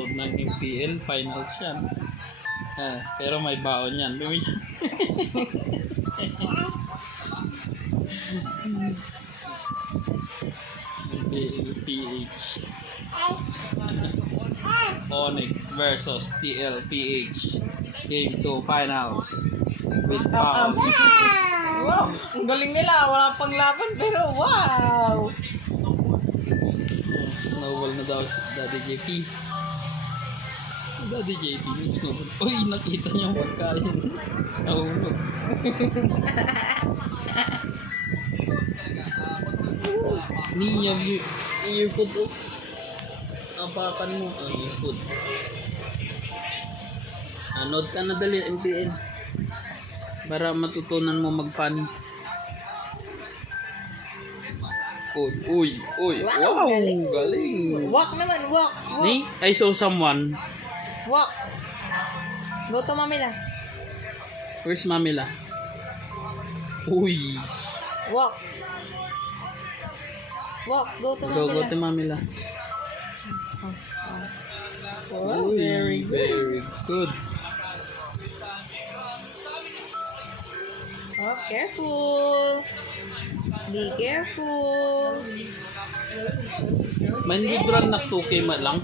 nanonood ng MPL finals yan. Pero may baon yan. PH Onyx versus TLPH Game 2 Finals with baon. Wow, ang galing nila. Wala pang laban pero wow. Snowball na daw si Daddy JP. Daddy JP yung snowball. Uy, nakita niyo pagkain. Nahulog. Niyab yung earfood. Apakan mo ang earfood. Anood ka na dali MPN para matutunan mo mag-funny. Uy, wow, galing. Walk naman, walk. Ni, I saw someone. Walk. Go to Mamila. Where's Mamila? Uy. Walk. Walk, go to Mamila. Go to Mamila. Oh, Uy, very good. very good. Oh, careful. Be careful. May withdraw na 2K lang.